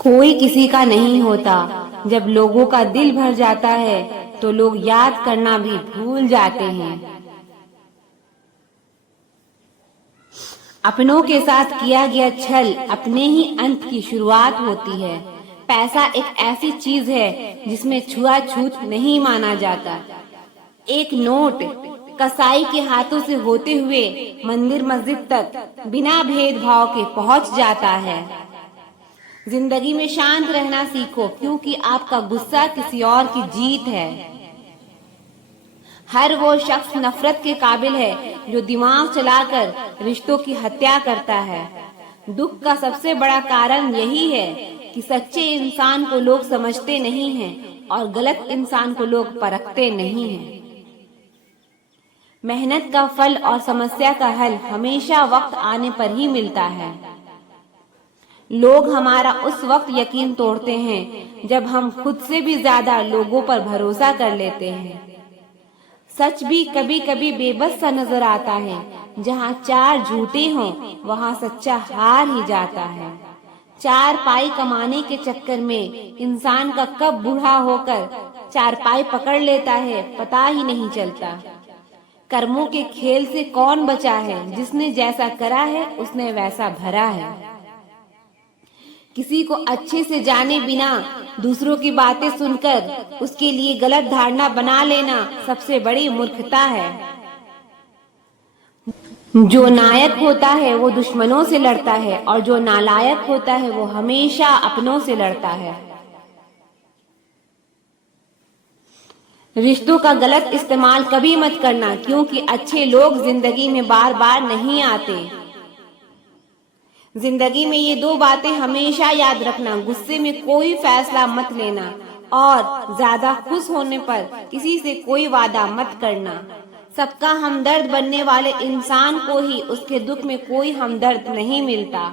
कोई किसी का नहीं होता। जब लोगों का दिल भर जाता है तो लोग याद करना भी भूल जाते हैं। अपनों के साथ किया गया छल अपने ही अंत की शुरुआत होती है। पैसा एक ऐसी चीज है जिसमें छुआछूत नहीं माना जाता। एक नोट कसाई के हाथों से होते हुए मंदिर मस्जिद तक बिना भेदभाव के पहुंच जाता है। जिंदगी में शांत रहना सीखो, क्योंकि आपका गुस्सा किसी और की जीत है। हर वो शख्स नफरत के काबिल है जो दिमाग चलाकर रिश्तों की हत्या करता है। दुख का सबसे बड़ा कारण यही है कि सच्चे इंसान को लोग समझते नहीं हैं और गलत इंसान को लोग परखते नहीं हैं। मेहनत का फल और समस्या का हल हमेशा वक्त आने पर ही मिलता है। लोग हमारा उस वक्त यकीन तोड़ते हैं जब हम खुद से भी ज्यादा लोगों पर भरोसा कर लेते हैं। सच भी कभी कभी बेबस सा नजर आता है। जहाँ चार झूठे हों वहाँ सच्चा हार ही जाता है। चार पाई कमाने के चक्कर में इंसान का कब बूढ़ा होकर चार पाई पकड़ लेता है पता ही नहीं चलता। कर्मों के खेल से कौन बचा है? जिसने जैसा करा है उसने वैसा भरा है। किसी को अच्छे से जाने बिना दूसरों की बातें सुनकर उसके लिए गलत धारणा बना लेना सबसे बड़ी मूर्खता है। जो नायक होता है वो दुश्मनों से लड़ता है और जो नालायक होता है वो हमेशा अपनों से लड़ता है। रिश्तों का गलत इस्तेमाल कभी मत करना, क्योंकि अच्छे लोग जिंदगी में बार बार नहीं आते। जिंदगी में ये दो बातें हमेशा याद रखना, गुस्से में कोई फैसला मत लेना और ज्यादा खुश होने पर किसी से कोई वादा मत करना। सबका हमदर्द बनने वाले इंसान को ही उसके दुख में कोई हमदर्द नहीं मिलता।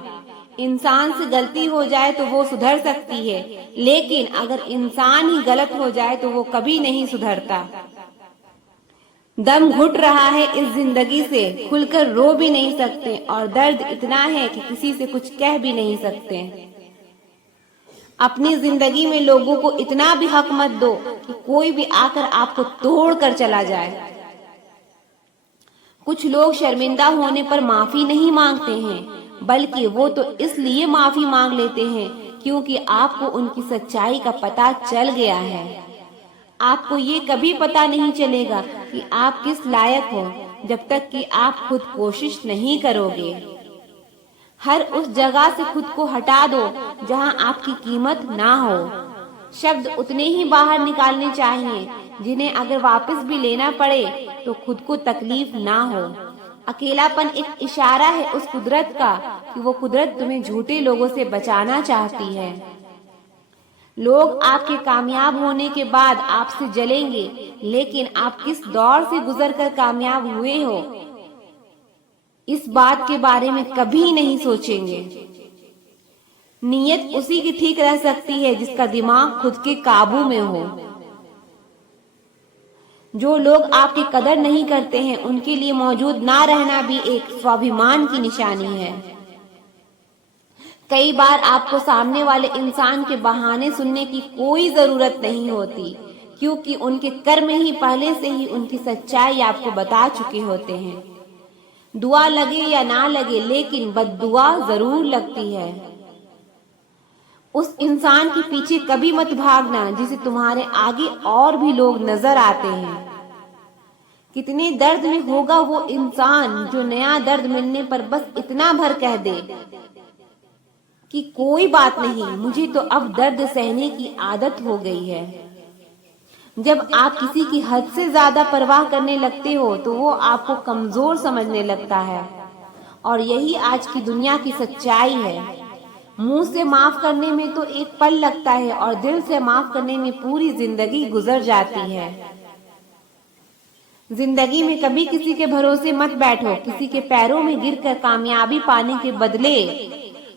इंसान से गलती हो जाए तो वो सुधर सकती है, लेकिन अगर इंसान ही गलत हो जाए तो वो कभी नहीं सुधरता। दम घुट रहा है इस जिंदगी से, खुलकर रो भी नहीं सकते और दर्द इतना है कि किसी से कुछ कह भी नहीं सकते। अपनी जिंदगी में लोगों को इतना भी हक मत दो कि कोई भी आकर आपको तोड़ कर चला जाए। कुछ लोग शर्मिंदा होने पर माफी नहीं मांगते हैं, बल्कि वो तो इसलिए माफी मांग लेते हैं क्योंकि आपको उनकी सच्चाई का पता चल गया है। आपको ये कभी पता नहीं चलेगा कि आप किस लायक हो जब तक कि आप खुद कोशिश नहीं करोगे। हर उस जगह से खुद को हटा दो जहां आपकी कीमत ना हो। शब्द उतने ही बाहर निकालने चाहिए जिन्हें अगर वापस भी लेना पड़े तो खुद को तकलीफ ना हो। अकेलापन एक इशारा है उस कुदरत का कि वो कुदरत तुम्हें झूठे लोगों से बचाना चाहती है। लोग आपके कामयाब होने के बाद आपसे जलेंगे, लेकिन आप किस दौर से गुजरकर कामयाब हुए हो इस बात के बारे में कभी नहीं सोचेंगे। नीयत उसी की ठीक रह सकती है जिसका दिमाग खुद के काबू में हो। जो लोग आपकी कदर नहीं करते हैं उनके लिए मौजूद ना रहना भी एक स्वाभिमान की निशानी है। कई बार आपको सामने वाले इंसान के बहाने सुनने की कोई जरूरत नहीं होती, क्योंकि उनके कर्म ही पहले से ही उनकी सच्चाई आपको बता चुके होते हैं। दुआ लगे या ना लगे, लेकिन बद्दुआ जरूर लगती है। उस इंसान के पीछे कभी मत भागना जिसे तुम्हारे आगे और भी लोग नजर आते हैं। कितने दर्द में होगा वो इंसान जो नया दर्द मिलने पर बस इतना भर कह दे कि कोई बात नहीं, मुझे तो अब दर्द सहने की आदत हो गई है। जब आप किसी की हद से ज्यादा परवाह करने लगते हो तो वो आपको कमजोर समझने लगता है, और यही आज की दुनिया की सच्चाई है। मुंह से माफ करने में तो एक पल लगता है और दिल से माफ करने में पूरी जिंदगी गुजर जाती है। जिंदगी में कभी किसी के भरोसे मत बैठो। किसी के पैरों में गिरकर कामयाबी पाने के बदले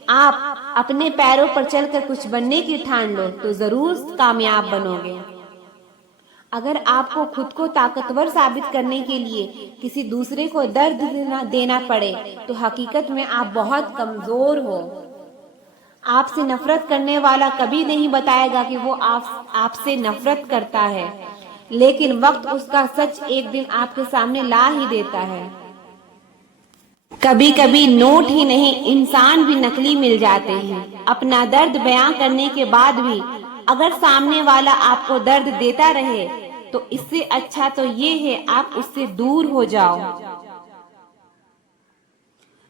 आप अपने पैरों पर चलकर कुछ बनने की ठान लो तो जरूर कामयाब बनोगे। अगर आपको खुद को ताकतवर साबित करने के लिए किसी दूसरे को दर्द देना पड़े तो हकीकत में आप बहुत कमजोर हो। आपसे नफरत करने वाला कभी नहीं बताएगा कि वो आपसे नफरत करता है, लेकिन वक्त उसका सच एक दिन आपके सामने ला ही देता है। कभी कभी नोट ही नहीं, इंसान भी नकली मिल जाते हैं। अपना दर्द बयां करने के बाद भी अगर सामने वाला आपको दर्द देता रहे तो इससे अच्छा तो ये है आप उससे दूर हो जाओ।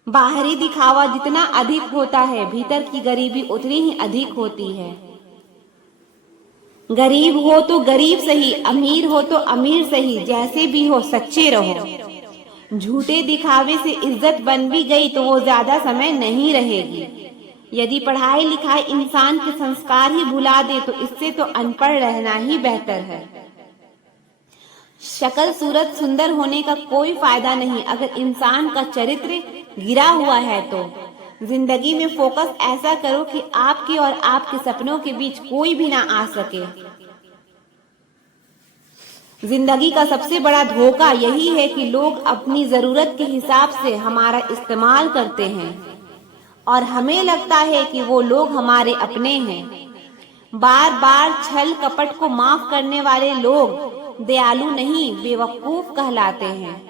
बाहरी दिखावा जितना अधिक होता है, भीतर की गरीबी उतनी ही अधिक होती है। गरीब हो तो गरीब सही, अमीर हो तो अमीर सही, जैसे भी हो सच्चे रहो। झूठे दिखावे से इज्जत बन भी गई तो वो ज्यादा समय नहीं रहेगी। यदि पढ़ाई लिखाई इंसान के संस्कार ही भुला दे तो इससे तो अनपढ़ रहना ही बेहतर है। शक्ल सूरत सुंदर होने का कोई फायदा नहीं अगर इंसान का चरित्र गिरा हुआ है। तो जिंदगी में फोकस ऐसा करो कि आपके और आपके सपनों के बीच कोई भी ना आ सके। जिंदगी का सबसे बड़ा धोखा यही है कि लोग अपनी जरूरत के हिसाब से हमारा इस्तेमाल करते हैं और हमें लगता है कि वो लोग हमारे अपने हैं। बार बार छल कपट को माफ करने वाले लोग दयालु नहीं, बेवकूफ कहलाते हैं।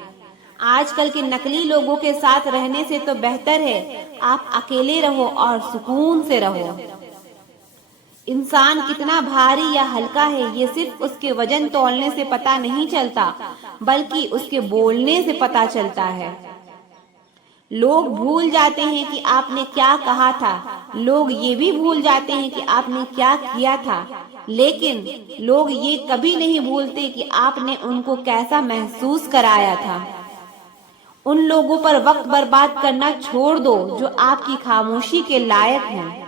आजकल के नकली लोगों के साथ रहने से तो बेहतर है आप अकेले रहो और सुकून से रहो। इंसान कितना भारी या हल्का है ये सिर्फ उसके वजन तौलने से पता नहीं चलता, बल्कि उसके बोलने से पता चलता है। लोग भूल जाते हैं कि आपने क्या कहा था, लोग ये भी भूल जाते हैं कि आपने क्या किया था, लेकिन लोग ये कभी नहीं भूलते कि आपने उनको कैसा महसूस कराया था। उन लोगों पर वक्त बर्बाद करना छोड़ दो जो आपकी खामोशी के लायक हैं।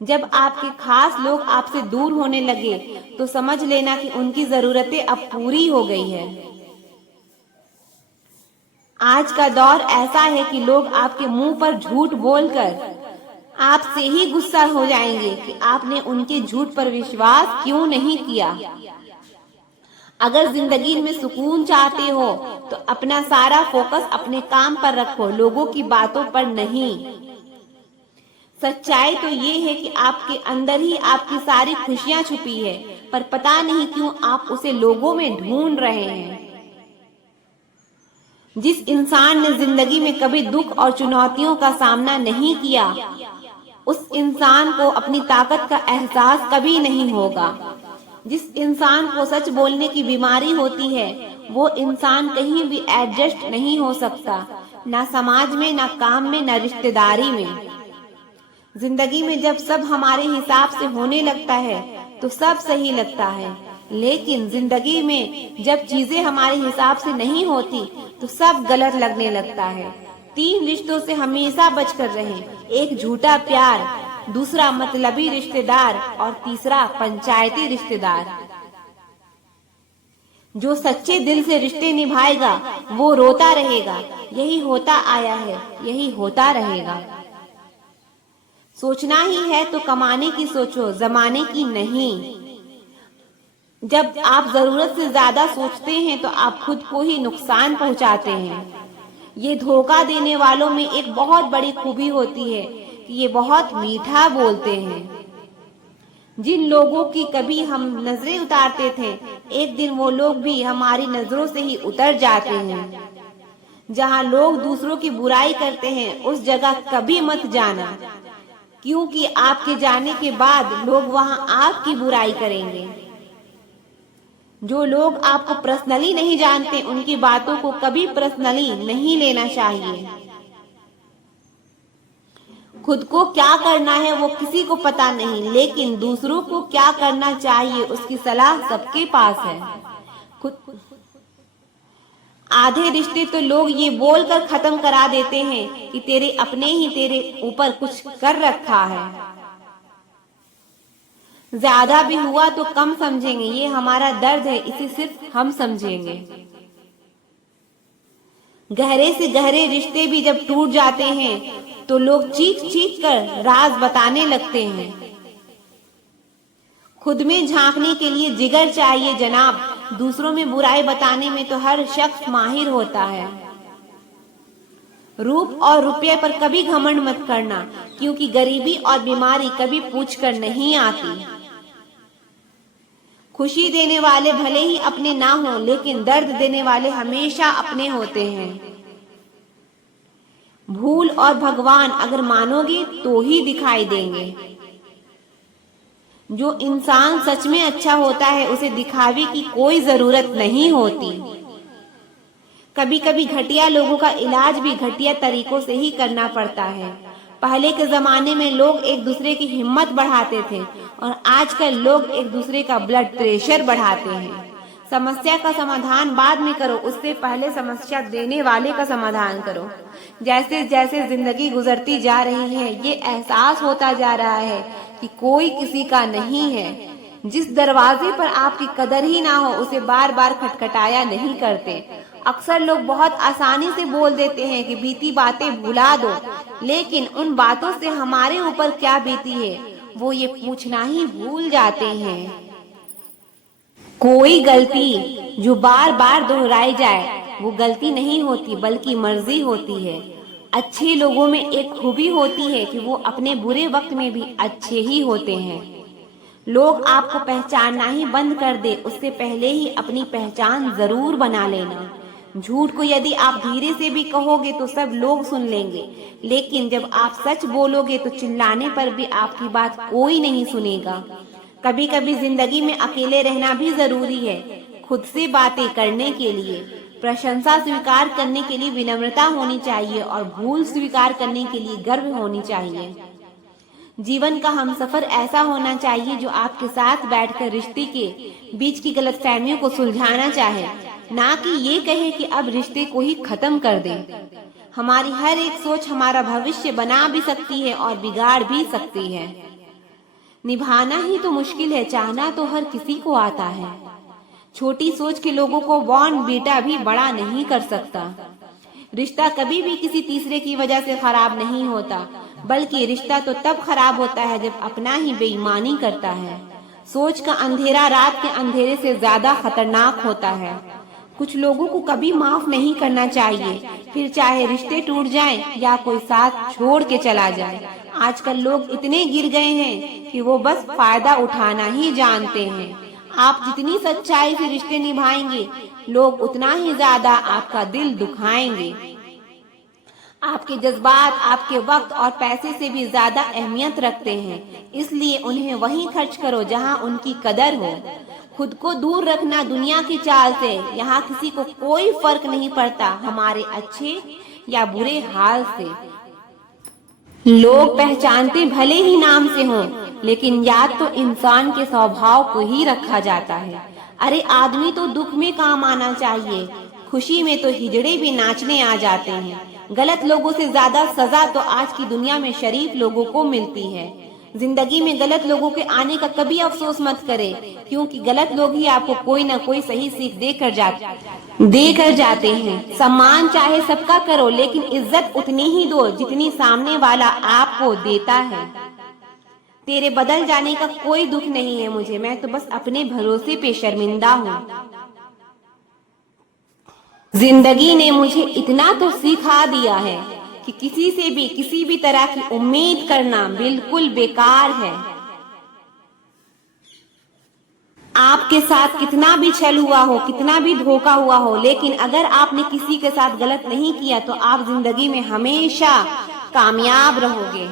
जब आपके खास लोग आपसे दूर होने लगे तो समझ लेना कि उनकी जरूरतें अब पूरी हो गई है। आज का दौर ऐसा है कि लोग आपके मुंह पर झूठ बोलकर आपसे ही गुस्सा हो जाएंगे कि आपने उनके झूठ पर विश्वास क्यों नहीं किया। अगर जिंदगी में सुकून चाहते हो तो अपना सारा फोकस अपने काम पर रखो, लोगों की बातों पर नहीं। सच्चाई तो ये है कि आपके अंदर ही आपकी सारी खुशियां छुपी है, पर पता नहीं क्यों आप उसे लोगों में ढूंढ रहे हैं। जिस इंसान ने जिंदगी में कभी दुख और चुनौतियों का सामना नहीं किया, उस इंसान को अपनी ताकत का एहसास कभी नहीं होगा। जिस इंसान को सच बोलने की बीमारी होती है, वो इंसान कहीं भी एडजस्ट नहीं हो सकता, ना समाज में, ना काम में, ना रिश्तेदारी में। जिंदगी में जब सब हमारे हिसाब से होने लगता है तो सब सही लगता है, लेकिन जिंदगी में जब चीजें हमारे हिसाब से नहीं होती तो सब गलत लगने लगता है। 3 रिश्तों से हमेशा बचकर रहें, एक झूठा प्यार, दूसरा मतलबी रिश्तेदार और तीसरा पंचायती रिश्तेदार। जो सच्चे दिल से रिश्ते निभाएगा वो रोता रहेगा, यही होता आया है, यही होता रहेगा। सोचना ही है तो कमाने की सोचो, जमाने की नहीं। जब आप जरूरत से ज्यादा सोचते हैं तो आप खुद को ही नुकसान पहुंचाते हैं। ये धोखा देने वालों में एक बहुत बड़ी खूबी होती है कि ये बहुत मीठा बोलते हैं। जिन लोगों की कभी हम नजरें उतारते थे, एक दिन वो लोग भी हमारी नजरों से ही उतर जाते हैं। जहाँ लोग दूसरों की बुराई करते हैं उस जगह कभी मत जाना, क्योंकि आपके जाने के बाद लोग वहां आपकी बुराई करेंगे। जो लोग आपको पर्सनली नहीं जानते उनकी बातों को कभी पर्सनली नहीं लेना चाहिए। खुद को क्या करना है वो किसी को पता नहीं, लेकिन दूसरों को क्या करना चाहिए उसकी सलाह सबके पास है। खुद आधे रिश्ते तो लोग ये बोलकर खत्म करा देते हैं कि तेरे अपने ही तेरे ऊपर कुछ कर रखा है। ज्यादा भी हुआ तो कम समझेंगे, ये हमारा दर्द है, इसे सिर्फ हम समझेंगे। गहरे से गहरे रिश्ते भी जब टूट जाते हैं तो लोग चीख चीख कर राज बताने लगते हैं। खुद में झांकने के लिए जिगर चाहिए जनाब, दूसरों में बुराई बताने में तो हर शख्स माहिर होता है। रूप और रुपये पर कभी घमंड मत करना, क्योंकि गरीबी और बीमारी कभी पूछ कर नहीं आती। खुशी देने वाले भले ही अपने ना हो, लेकिन दर्द देने वाले हमेशा अपने होते हैं। भूल और भगवान अगर मानोगे तो ही दिखाई देंगे। जो इंसान सच में अच्छा होता है उसे दिखावे की कोई जरूरत नहीं होती। कभी कभी घटिया लोगों का इलाज भी घटिया तरीकों से ही करना पड़ता है। पहले के जमाने में लोग एक दूसरे की हिम्मत बढ़ाते थे और आजकल लोग एक दूसरे का ब्लड प्रेशर बढ़ाते हैं। समस्या का समाधान बाद में करो, उससे पहले समस्या देने वाले का समाधान करो। जैसे जैसे जिंदगी गुजरती जा रही है, ये एहसास होता जा रहा है कि कोई किसी का नहीं है। जिस दरवाजे पर आपकी कदर ही ना हो उसे बार बार खटखटाया नहीं करते। अक्सर लोग बहुत आसानी से बोल देते हैं कि बीती बातें भुला दो, लेकिन उन बातों से हमारे ऊपर क्या बीती है वो ये पूछना ही भूल जाते हैं। कोई गलती जो बार बार दोहराई जाए वो गलती नहीं होती बल्कि मर्जी होती है। अच्छे लोगों में एक खूबी होती है कि वो अपने बुरे वक्त में भी अच्छे ही होते हैं। लोग आपको पहचानना ही बंद कर दे उससे पहले ही अपनी पहचान जरूर बना लेना। झूठ को यदि आप धीरे से भी कहोगे तो सब लोग सुन लेंगे, लेकिन जब आप सच बोलोगे तो चिल्लाने पर भी आपकी बात कोई नहीं सुनेगा। कभी कभी जिंदगी में अकेले रहना भी जरूरी है। खुद से बातें करने के लिए, प्रशंसा स्वीकार करने के लिए विनम्रता होनी चाहिए और भूल स्वीकार करने के लिए गर्व होनी चाहिए। जीवन का हमसफर ऐसा होना चाहिए जो आपके साथ बैठकर रिश्ते के बीच की गलतफहमियों को सुलझाना चाहे, ना कि ये कहे कि अब रिश्ते को ही खत्म कर दें। हमारी हर एक सोच हमारा भविष्य बना भी सकती है और बिगाड़ भी सकती है। निभाना ही तो मुश्किल है, चाहना तो हर किसी को आता है। छोटी सोच के लोगों को बॉर्न बेटा भी बड़ा नहीं कर सकता। रिश्ता कभी भी किसी तीसरे की वजह से खराब नहीं होता, बल्कि रिश्ता तो तब खराब होता है जब अपना ही बेईमानी करता है। सोच का अंधेरा रात के अंधेरे से ज्यादा खतरनाक होता है। कुछ लोगों को कभी माफ नहीं करना चाहिए, फिर चाहे रिश्ते टूट जाएं या कोई साथ छोड़ के चला जाए। आजकल लोग इतने गिर गए हैं कि वो बस फायदा उठाना ही जानते हैं। आप जितनी सच्चाई से रिश्ते निभाएंगे, लोग उतना ही ज्यादा आपका दिल दुखाएंगे। आपके जज्बात आपके वक्त और पैसे से भी ज्यादा अहमियत रखते हैं, इसलिए उन्हें वहीं खर्च करो जहां उनकी कदर हो। खुद को दूर रखना दुनिया की चाल से। यहाँ किसी को कोई फर्क नहीं पड़ता हमारे अच्छे या बुरे हाल से। लोग पहचानते भले ही नाम से हों, लेकिन याद तो इंसान के स्वभाव को ही रखा जाता है। अरे आदमी तो दुख में काम आना चाहिए, खुशी में तो हिजड़े भी नाचने आ जाते हैं। गलत लोगों से ज्यादा सजा तो आज की दुनिया में शरीफ लोगों को मिलती है। जिंदगी में गलत लोगों के आने का कभी अफसोस मत करें, क्योंकि गलत लोग ही आपको कोई न कोई सही सीख देकर जाते हैं। सम्मान चाहे सबका करो, लेकिन इज्जत उतनी ही दो जितनी सामने वाला आपको देता है। तेरे बदल जाने का कोई दुख नहीं है मुझे, मैं तो बस अपने भरोसे पे शर्मिंदा हूँ। जिंदगी ने मुझे इतना तो सिखा दिया है कि किसी से भी किसी भी तरह की उम्मीद करना बिल्कुल बेकार है। आपके साथ कितना भी छल हुआ हो, कितना भी धोखा हुआ हो, लेकिन अगर आपने किसी के साथ गलत नहीं किया तो आप जिंदगी में हमेशा कामयाब रहोगे।